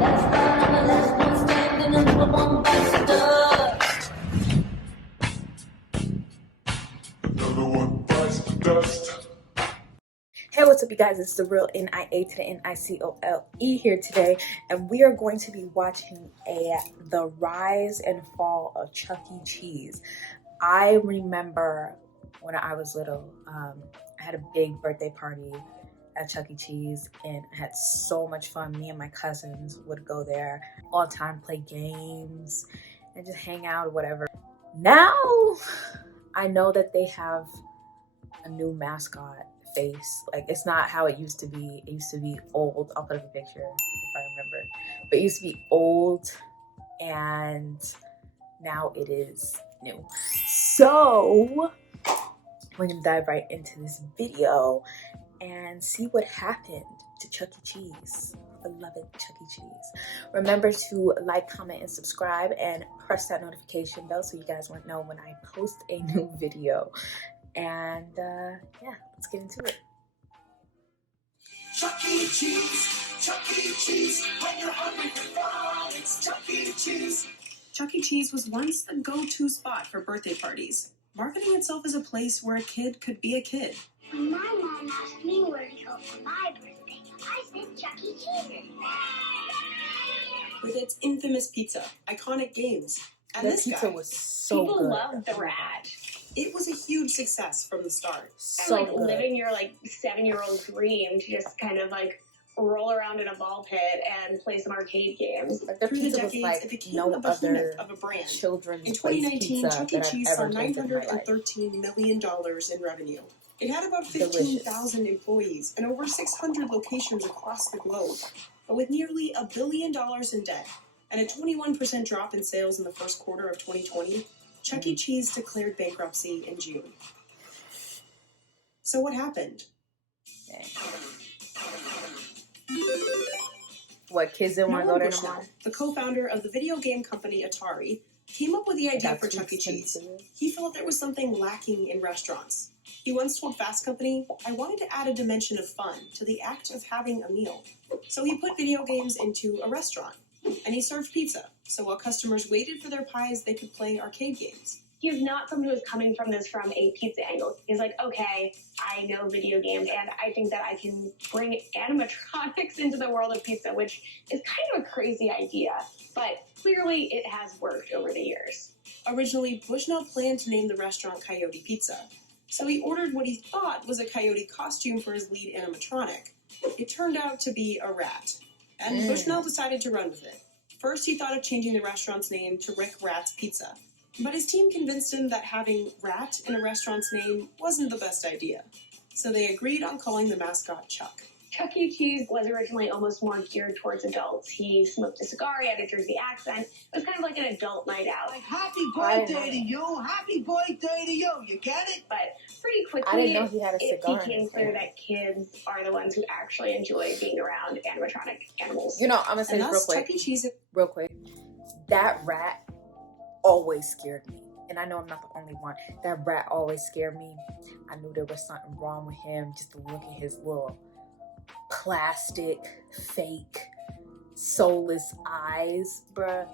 Hey, what's up, you guys? It's the real NIA to the NICOLE here today, and we are going to be watching the rise and fall of Chuck E. Cheese. I remember when I was little, I had a big birthday party at Chuck E. Cheese, and I had so much fun. Me and my cousins would go there all the time, play games, and just hang out or whatever. Now, I know that they have a new mascot face. Like, it's not how it used to be. It used to be old. I'll put up a picture if I remember. But it used to be old, and now it is new. So we're gonna dive right into this video and see what happened to Chuck E. Cheese, beloved Chuck E. Cheese. Remember to like, comment, and subscribe, and press that notification bell so you guys won't know when I post a new video. And yeah, let's get into it. Chuck E. Cheese, Chuck E. Cheese, when you're hungry for fun, it's Chuck E. Cheese. Chuck E. Cheese was once the go-to spot for birthday parties, marketing itself as a place where a kid could be a kid. When my mom asked me where to go for my birthday, I said Chuck E. Cheese. With its infamous pizza, iconic games, and The this pizza guy, was so People good. love the rat. it was a huge success from the start. So And, good. living your 7-year-old dream to just kind of roll around in a ball pit and play some arcade games. Like, the Through the pizza was decades, like it became no a behemoth other of a brand. children's In place 2019, pizza Chuck E. that Cheese I've saw ever tasted in my life. $913 million in revenue. It had about Delicious. 15,000 employees and over 600 locations across the globe. But with nearly $1 billion in debt and a 21% drop in sales in the first quarter of 2020, Chuck E. Cheese declared bankruptcy in June. So what happened? Dang. What, kids didn't want to go Nolan there Bushnell, anymore? the co-founder of the video game company Atari, came up with the idea for Chuck E. Cheese. He felt there was something lacking in restaurants. He once told Fast Company, "I wanted to add a dimension of fun to the act of having a meal." So he put video games into a restaurant, and he served pizza. So while customers waited for their pies, they could play arcade games. He's not someone who's coming from this from a pizza angle. He's like, okay, I know video games, and I think that I can bring animatronics into the world of pizza, which is kind of a crazy idea, but clearly it has worked over the years. Originally, Bushnell planned to name the restaurant Coyote Pizza. So he ordered what he thought was a coyote costume for his lead animatronic. It turned out to be a rat, and Bushnell decided to run with it. First, he thought of changing the restaurant's name to Rick Rat's Pizza, but his team convinced him that having rat in a restaurant's name wasn't the best idea. So they agreed on calling the mascot Chuck. Chuck E. Cheese was originally almost more geared towards adults. He smoked a cigar, he had a Jersey accent. It was kind of like an adult night out. Like, happy birthday to you, happy birthday to you, you get it? But pretty quickly, I didn't know he had a it cigar in became his clear hand. that kids are the ones who actually enjoy being around animatronic animals. You know, I'm gonna say And this thus, real Chuck quick. E. Cheese Real quick. That rat always scared me. And I know I'm not the only one. That rat always scared me. I knew there was something wrong with him. Just to look at his little plastic, fake, soulless eyes, bruh.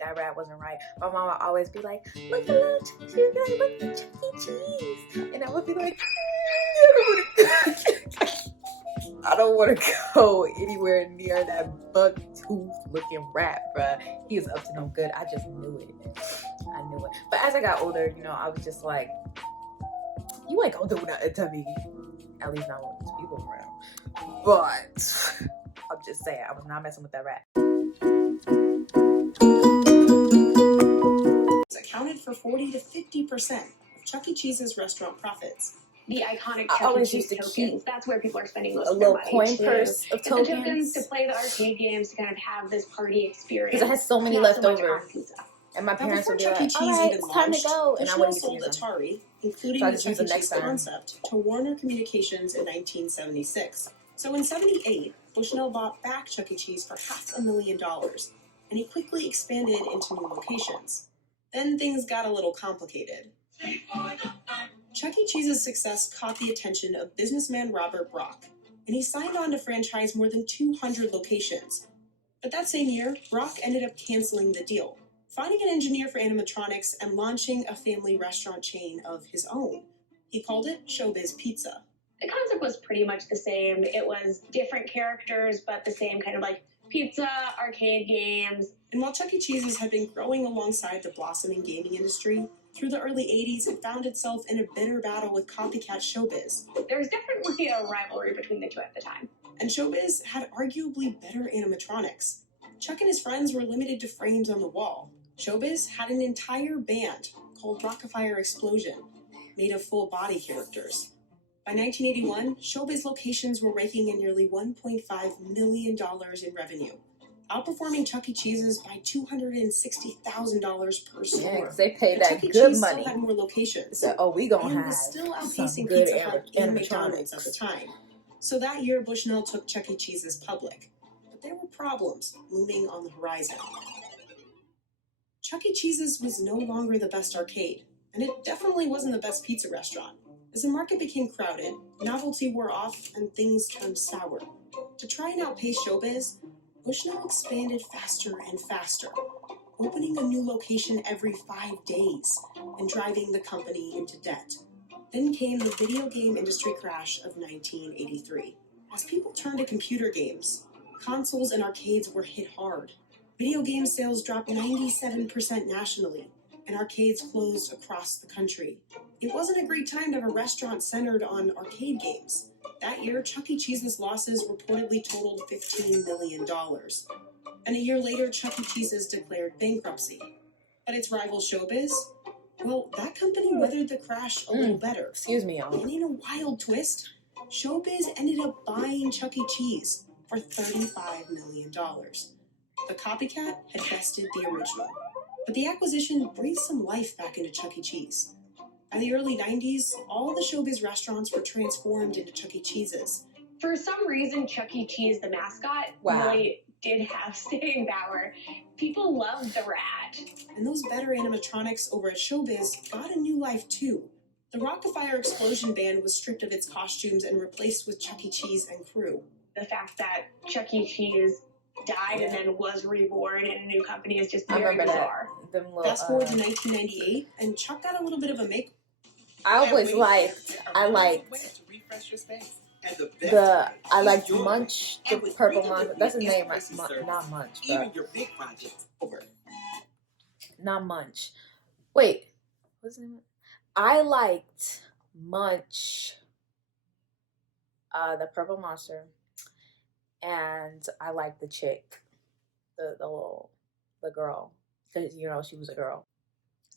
That rat wasn't right. My mom would always be like, "Look at little Chuck E. Cheese, look at Chuck E. Cheese." And I would be like, I don't want to go anywhere near that buck-tooth looking rat, bruh. He is up to no good. I just knew it. I knew it. But as I got older, you know, I was just like, you ain't gonna do nothing to me. At least not when there's people around. But I'm just saying, I was not messing with that rat. accounted for 40 to 50% of Chuck E. Cheese's restaurant profits. The iconic I Chuck E. always Cheese used to tokens. keep That's where people are spending most a of their little money. coin too. purse of Get the tokens tokens. to play the arcade games to kind of have this party experience. Because I had so many Not so left much over. on pizza. And my Now, parents before would be Chuck E. like, Cheese all right, even it's time to launched, go. And I Bushnell wouldn't get to sold use them. Atari, including So I the just use Chuck E. them next Cheese time. concept, to Warner Communications in 1976. So in 78, Bushnell bought back Chuck E. Cheese for $500,000, and he quickly expanded into new locations. Then things got a little complicated. Chuck E. Cheese's success caught the attention of businessman Robert Brock, and he signed on to franchise more than 200 locations. But that same year, Rock ended up canceling the deal, finding an engineer for animatronics and launching a family restaurant chain of his own. He called it Showbiz Pizza. The concept was pretty much the same. It was different characters, but the same kind of like pizza, arcade games. And while Chuck E. Cheese's had been growing alongside the blossoming gaming industry, through the early 80s, it found itself in a bitter battle with copycat Showbiz. There was definitely a rivalry between the two at the time. And Showbiz had arguably better animatronics. Chuck and his friends were limited to frames on the wall. Showbiz had an entire band called Rockafire Explosion, made of full-body characters. By 1981, Showbiz locations were raking in nearly $1.5 million in revenue, outperforming Chuck E. Cheese's by $260,000 per store. Yeah, 'cause they pay But that Chuck E. good Cheese money. still had more locations. So, oh, we gonna And have was still some outpacing good Pizza Hut and animatronics. McDonald's at the time. So that year, Bushnell took Chuck E. Cheese's public. But there were problems looming on the horizon. Chuck E. Cheese's was no longer the best arcade, and it definitely wasn't the best pizza restaurant. As the market became crowded, novelty wore off and things turned sour. To try and outpace Showbiz, Bushnell expanded faster and faster, opening a new location every 5 days and driving the company into debt. Then came the video game industry crash of 1983. As people turned to computer games, consoles and arcades were hit hard. Video game sales dropped 97% nationally, and arcades closed across the country. It wasn't a great time to have a restaurant centered on arcade games. That year, Chuck E. Cheese's losses reportedly totaled $15 million. And a year later, Chuck E. Cheese's declared bankruptcy. But its rival Showbiz? Well, that company weathered the crash a little better. Excuse me, y'all. And in a wild twist, Showbiz ended up buying Chuck E. Cheese for $35 million. The copycat had bested the original. But the acquisition breathed some life back into Chuck E. Cheese. By the early 90s, all the Showbiz restaurants were transformed into Chuck E. Cheese's. For some reason, Chuck E. Cheese, the mascot, Wow. really did have staying power. People loved the rat. And those better animatronics over at Showbiz got a new life too. The Rockafire Explosion Band was stripped of its costumes and replaced with Chuck E. Cheese and crew. The fact that Chuck E. Cheese died and then was reborn in a new company is just I very remember bizarre. that. Them little, Fast forward to 1998, and Chuck got a little bit of a make. I always liked. I liked Munch, the purple monster. That's his name, right? Not Munch, but your big projects over. not Munch. Wait, what's his name? I liked Munch, the purple monster, and I liked the chick, the girl, because she was a girl.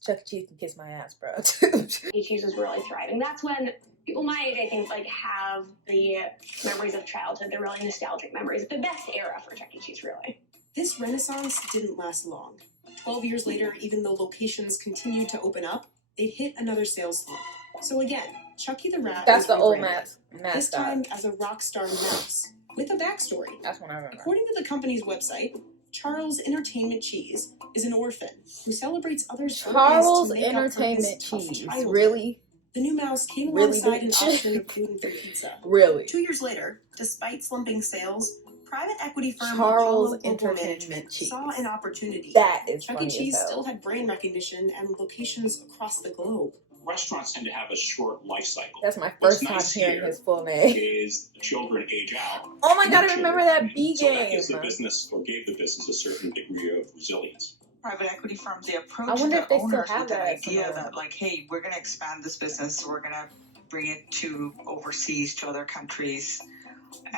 Chuck E. Cheese can kiss my ass, bro. Chuck E. Cheese was really thriving. That's when people my age, I think, have the memories of childhood. They're really nostalgic memories. The best era for Chuck E. Cheese, really. This renaissance didn't last long. 12 years later, even though locations continued to open up, they'd hit another sales slump. So again, Chucky the Rat That's was the old rebranded, mascot. this time as a rock star mouse, with a backstory. That's what I remember. According to the company's website, Charles Entertainment Cheese is an orphan who celebrates others' Charles birthdays to make up for his Entertainment tough Cheese. childhood. Really? The new mouse came Really alongside good an option of gluten-free pizza. Really? 2 years later, despite slumping sales, private equity firm Charles Apollo Global Entertainment Management Cheese. saw an opportunity. That is Chuck funny E. Cheese as hell. still had brand recognition and locations across the globe. Restaurants tend to have a short life cycle. That's my What's first time nice hearing here his full name. is the children age out. Oh my god, I Children remember that come in. B So that game. gives the business, or gave the business, a certain degree of resilience. Private equity firms, they I approach wonder the if they still owners have with an that idea somewhere. that, like, hey, we're going to expand this business, we're going to bring it to overseas, to other countries,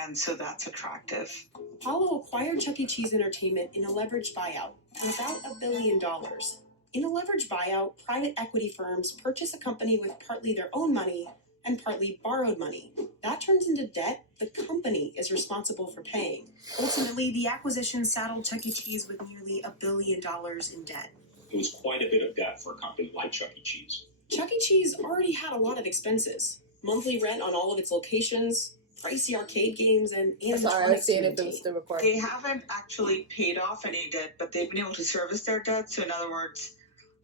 and so that's attractive. Apollo acquired Chuck E. Cheese Entertainment in a leveraged buyout for about $1 billion. In a leveraged buyout, private equity firms purchase a company with partly their own money and partly borrowed money. That turns into debt the company is responsible for paying. Ultimately, the acquisition saddled Chuck E. Cheese with nearly $1 billion in debt. It was quite a bit of debt for a company like Chuck E. Cheese. Chuck E. Cheese already had a lot of expenses. Monthly rent on all of its locations, pricey arcade games, and Sorry, I was animatronics seeing to if it was maintain. still recording. They haven't actually paid off any debt, but they've been able to service their debt, so in other words,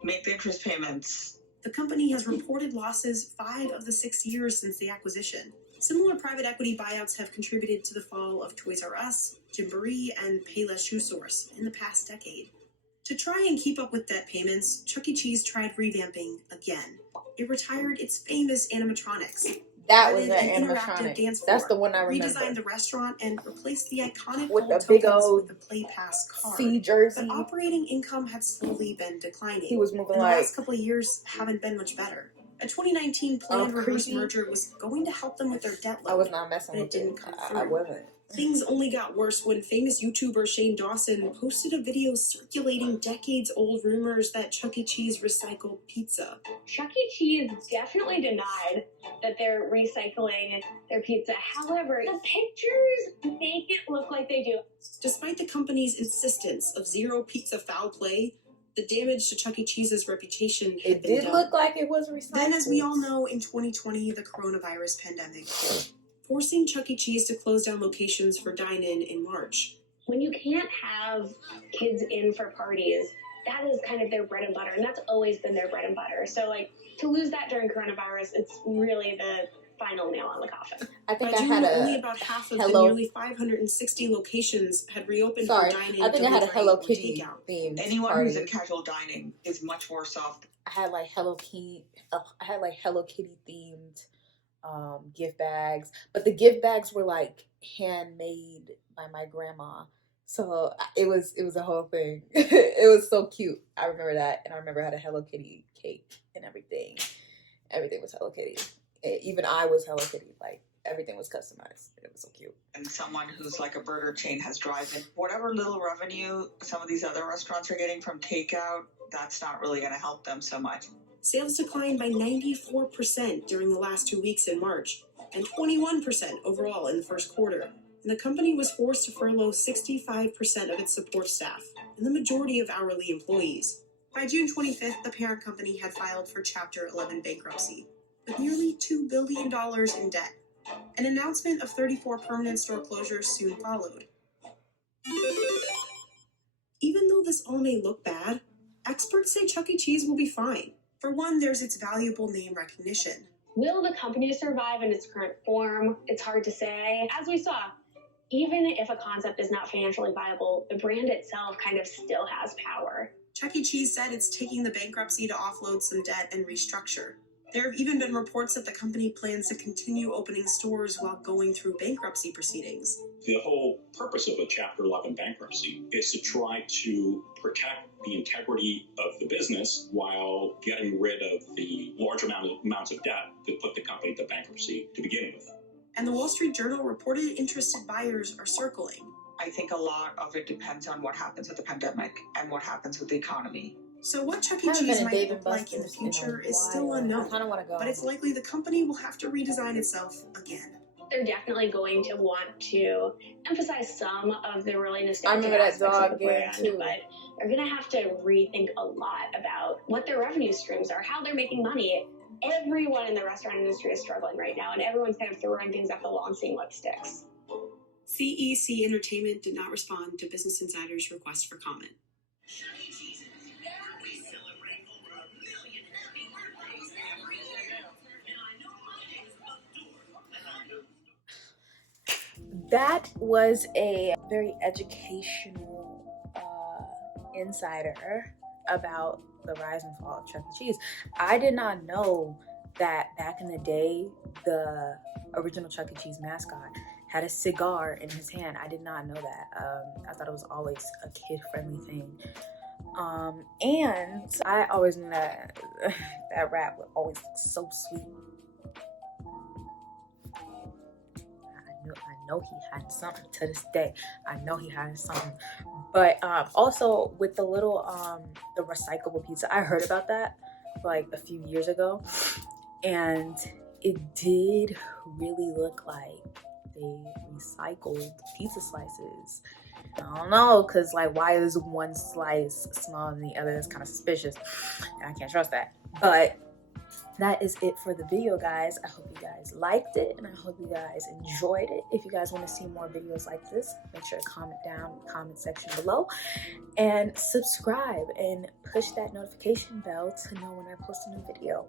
make the interest payments. The company has reported losses 5 of the 6 years since the acquisition. Similar private equity buyouts have contributed to the fall of Toys R Us, Gymboree, and Payless Shoe Source in the past decade. To try and keep up with debt payments, Chuck E. Cheese tried revamping again. It retired its famous animatronics, That was added an an interactive animatronic. dance That's floor, the one I remember. redesigned the restaurant, and replaced the iconic With gold the big tokens old with the Play Pass card. C jersey. But operating income had slowly been declining. He was moving and the like last couple of years haven't been much better. A 2019 planned reverse creepy. merger was going to help them with their debt load. I was not messing but with it didn't it. come I through. wasn't. Things only got worse when famous YouTuber Shane Dawson posted a video circulating decades-old rumors that Chuck E. Cheese recycled pizza. Chuck E. Cheese definitely denied that they're recycling their pizza. However, the pictures make it look like they do. Despite the company's insistence of zero pizza foul play, the damage to Chuck E. Cheese's reputation had It been did done. look like it was recycled. Then, as we all know, in 2020, the coronavirus pandemic hit, forcing Chuck E. Cheese to close down locations for dine-in in March. When you can't have kids in for parties, that is kind of their bread and butter, and that's always been their bread and butter. So, like, to lose that during coronavirus, it's really the final nail on the coffin. I think By I June, had only a about half of Hello- the nearly 560 locations had reopened sorry. for dining. I think I had a delivery, Hello or Kitty takeout. themed Anyone party. who's in casual dining is much worse off. I had like Hello Kitty themed gift bags, but the gift bags were like handmade by my grandma. So it was a whole thing. It was so cute. I remember that, and I remember I had a Hello Kitty cake and everything. Everything was Hello Kitty. Even I was Hello Kitty. Like everything was customized. It was so cute. And someone who's like a burger chain has drive-in. Whatever little revenue some of these other restaurants are getting from takeout, that's not really going to help them so much. Sales declined by 94% during the last 2 weeks in March, and 21% overall in the first quarter. And the company was forced to furlough 65% of its support staff and the majority of hourly employees. By June 25th, the parent company had filed for Chapter 11 bankruptcy, with nearly $2 billion in debt. An announcement of 34 permanent store closures soon followed. Even though this all may look bad, experts say Chuck E. Cheese will be fine. For one, there's its valuable name recognition. Will the company survive in its current form? It's hard to say. As we saw, even if a concept is not financially viable, the brand itself kind of still has power. Chuck E. Cheese said it's taking the bankruptcy to offload some debt and restructure. There have even been reports that the company plans to continue opening stores while going through bankruptcy proceedings. The whole purpose of a Chapter 11 bankruptcy is to try to protect the integrity of the business while getting rid of the large amounts of debt that put the company to bankruptcy to begin with. And the Wall Street Journal reported interested buyers are circling. I think a lot of it depends on what happens with the pandemic and what happens with the economy. So what Chuck E. I haven't Cheese been might to Dave look and like in the Buster's in a future is still while. I unknown. kind of want to go. But it's likely the company will have to redesign itself again. They're definitely going to want to emphasize some of the really I nostalgic remember that aspects of dog the game, brand, too. but they're going to have to rethink a lot about what their revenue streams are, how they're making money. Everyone in the restaurant industry is struggling right now, and everyone's kind of throwing things at the wall and seeing what sticks. CEC Entertainment did not respond to Business Insider's request for comment. We celebrate over 1 million happy birthdays every year. And I know my name is Abdul. That was a very educational insider about the rise and fall of Chuck E. Cheese. I did not know that back in the day, the original Chuck E. Cheese mascot had a cigar in his hand. I did not know that. I thought it was always a kid-friendly thing. And I always knew that that rap was always so sweet. I know he had something to this day. I know he had something. But also with the little the recyclable pizza, I heard about that like a few years ago, and it did really look like they recycled pizza slices. I don't know, because like, why is one slice smaller than the other? That's kind of suspicious, and I can't trust that. But that is it for the video, guys. I hope you guys liked it and I hope you guys enjoyed it. If you guys want to see more videos like this, make sure to comment down in the comment section below and subscribe and push that notification bell to know when I post a new video.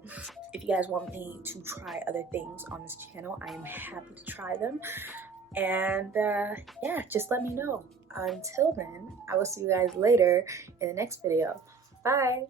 If you guys want me to try other things on this channel, I am happy to try them. And yeah, just let me know. Until then, I will see you guys later in the next video. Bye.